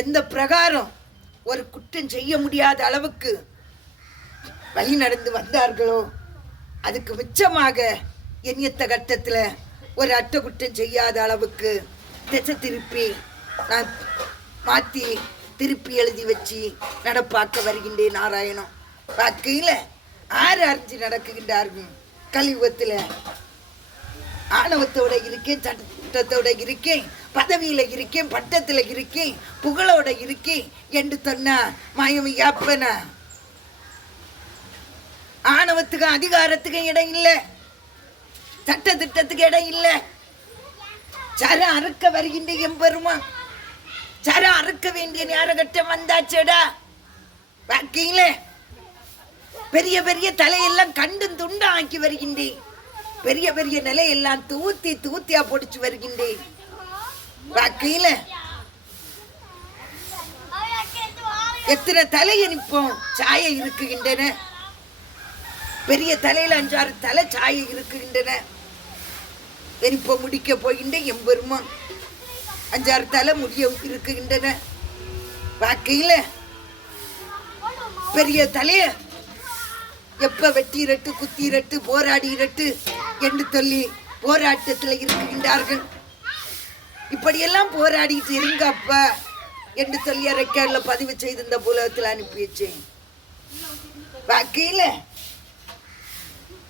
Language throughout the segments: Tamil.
எந்த பிரகாரம் ஒரு குற்றம் செய்ய முடியாத அளவுக்கு வழி நடந்து வந்தார்களோ அதுக்கு மிச்சமாக எண்ணியத்த கட்டத்தில் ஒரு அட்ட குற்றம் செய்யாத அளவுக்கு திசை திருப்பி நான் மாற்றி திருப்பி எழுதி வச்சு நடப்பாக்க வருகின்றேன் நாராயணம். வாழ்க்கையில் ஆறு அறிஞ்சு நடக்குகின்றார்கள். கலியுகத்தில் ஆணவத்தோட இருக்கேன், சட்டத்தோட இருக்கேன், பதவியில இருக்கேன், பட்டத்தில் இருக்கேன், புகழோட இருக்கேன் என்று சொன்னா மாயம் யாப்பன. ஆணவத்துக்கும் அதிகாரத்துக்கும் இடம் இல்லை, சட்ட திட்டத்துக்கு இடம் இல்லை. சர அறுக்க வருகின்ற எம்பெருமா, சர அறுக்க வேண்டிய நேரகட்டம் வந்தாச்சடா. வாழ்க்கையில பெரிய பெரிய தலையெல்லாம் கண்டும் துண்டா ஆக்கி வருகின்றேன். பெரிய பெரிய நிலையெல்லாம் தூத்தி தூத்தியா பொடிச்சு வருகின்றேன். வாழ்க்கையில எத்தனை தலையை நிற்போம் சாய இருக்குகின்றன. பெரிய தலையில 5-6 தலை சாய இருக்குகின்றன. இப்போ முடிக்க போகின்ற எம்பெருமா 5-6 தலை முடிய இருக்குகின்றன. வாழ்க்கையில பெரிய தலைய எப்ப வெட்டிரட்டு குத்திரட்டு போராடிரட்டு என்று சொல்லி போராட்டத்தில் இருக்குகின்றார்கள். இப்படியெல்லாம் போராடிட்டு இருங்கப்பா என்று சொல்லி ரெக்கார்ட்ல பதிவு செய்து இந்த புலகத்தில் அனுப்பி வச்சேன். வாழ்க்கையில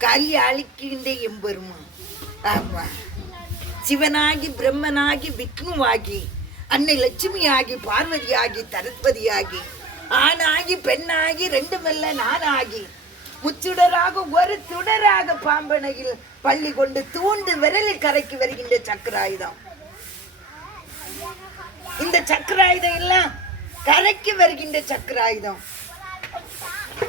கலி அழிக்கின்ற எம்பெருமா. ஆமா, சிவனாகி பிரம்மனாகி விஷ்ணுவாகி அன்னை லட்சுமி ஆகி பார்வதி ஆகி சரஸ்வதி ஆகி ஆணாகி பெண்ணாகி ரெண்டுமல்ல நானாகி முச்சுடராக ஒரு துடராக பாம்பனையில் பள்ளி கொண்டு தூண்டு விரலில் கரைக்கு வருகின்ற சக்கராயுதம். இந்த சக்கராயுதம் எல்லாம் கரைக்கு வருகின்ற சக்கராயுதம்.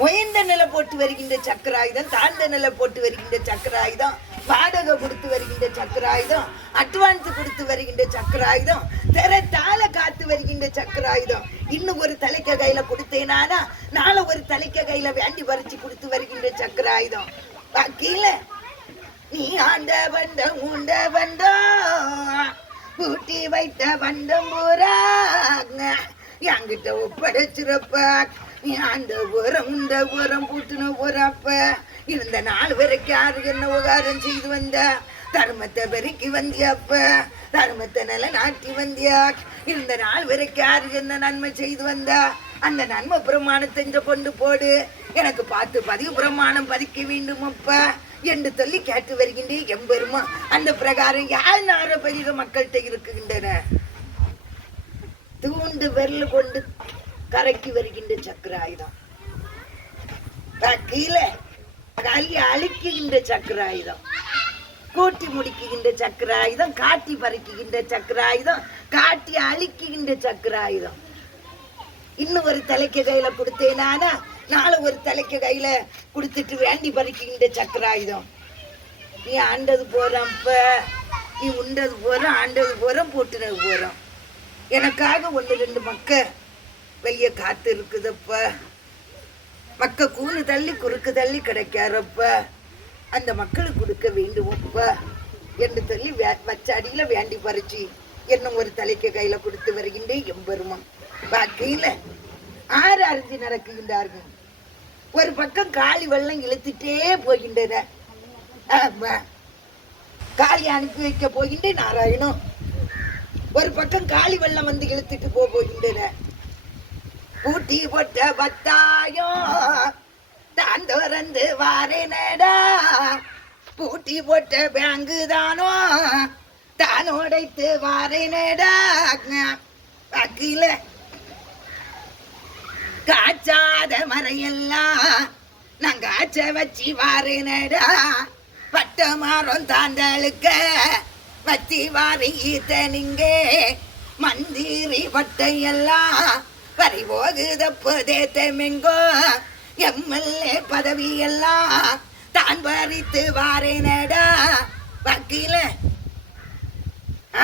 உயர்ந்த நிலை போட்டு வருகின்ற சக்கராயுதம், தாழ்ந்த நிலை போட்டு வருகின்ற சக்கராயுதம், வாடகை கொடுத்து வருகின்ற சக்கராயுதம், அட்வான்ஸ் கொடுத்து வருகின்ற சக்கராயுதம், தாள காத்து வருகின்ற சக்கராயுதம். இன்னும் ஒரு தலைக்க கையில கொடுத்தேனானா நாளை ஒரு தலைக்க கையில வேண்டி பறிச்சு கொடுத்து வருகின்ற சக்கராயுதம். பாக்கியில நீ ஆண்ட வண்டம் உண்ட வண்டம் பூட்டி வைத்த வண்டம் போறாங்க என்கிட்ட ஒப்படைச்சிருப்ப. நீ ஆண்ட உரம் உண்ட உரம் பூட்டுன போறப்ப இருந்த 4 வரைக்கும் யாரு என்ன உகாரம் செய்து வந்த தர்மத்தை பெருக்கி வந்தியாப்ப, தர்மத்தை நில நாட்டி வந்தியா. இருந்த 4 வரைக்கும் யாரு என்ன நன்மை செய்து வந்தா அந்த நன்மை பிரமாணத்தை கொண்டு போடு, எனக்கு பார்த்து பதிவு பிரமாணம் பதிக்க வேண்டும் அப்ப என்று சொல்லி கேட்டு வருகின்றேன் எம்பெருமா. அந்த பிரகாரம் யார் நாரபரிக மக்கள்கிட்ட இருக்குகின்றன. தூண்டு விரல் கொண்டு கரைக்கு வருகின்ற சக்கராயுதம். கீழே கலி அழிக்குகின்ற சக்கராயுதம், கூட்டி முடிக்குகின்ற சக்கராயுதம், காட்டி பறிக்குகின்ற சக்கராயுதம், காட்டி அழிக்குகின்ற சக்கராயுதம். இன்னும் ஒரு தலைக்க கையில கொடுத்தேனானா நாளை ஒரு தலைக்க கையில கொடுத்துட்டு வேண்டி பறிக்குகின்ற சக்கராயுதம். நீ ஆண்டது போறப்ப, நீ உண்டது போறோம், ஆண்டது போறோம், போட்டுனது போறோம். எனக்காக 1-2 மக்க வெளிய காத்து இருக்குதப்ப, மக்க கூணு தள்ளி குறுக்கு தள்ளி கிடைக்காரப்ப அந்த மக்களுக்கு கொடுக்க வேண்டுமப்ப என்று சொல்லி வச்ச அடியில வேண்டி பறிச்சு இன்னும் ஒரு தலைக்க கையில கொடுத்து வருகின்றேன் எம்பெருமான். வாழ்க்கையில 6 அறிஞ்சு நடக்குகின்றார்கள். ஒரு பக்கம் காளி வெள்ளம் இழுத்துட்டே போகின்றன. காளி அனுப்பி வைக்க போகின்றேன் நாராயணம். ஒரு பக்கம் காளி வெள்ளம் வந்து இழுத்துட்டு போகின்றன. பூட்டி போட்ட பத்தாயம் தான் திறந்து வாரேனடா, பூட்டி போட்ட பேங்கு தானோ தான் உடைத்து வாரேனடா. அக்கில காய்ச்சாத மறையெல்லாம் நான் காய்ச்ச வச்சு வாரேனடா, பட்ட மாறம் தாண்டலுக்க வச்சி வாரி ஈத்தனிங்கே மந்திரி பட்டையெல்லாம் பறி போகுதப்பதே தெமெங்கோ எம்எல்ஏ பதவியெல்லாம் தான் பறித்து வாரேனடா. வக்கீல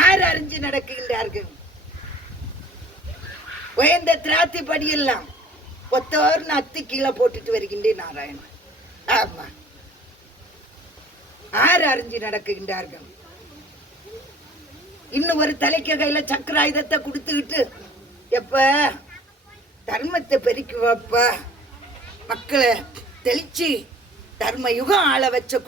6 அறிஞ்சு நடக்கின்றார்கள். உயர்ந்த திராத்தி படியெல்லாம் ஒத்தோர்னு அத்து கீழே போட்டுட்டு வருகின்றேன் நாராயணன். ஆமா, 6 அறிஞ்சு நடக்குகின்றார்கள். இன்னும் ஒரு தலைக்க கையில சக்கராயுதத்தை கொடுத்துக்கிட்டு எப்ப தர்மத்தை பெருக்கி வைப்ப மக்களை தெளிச்சு தர்ம யுகம் ஆள வச்ச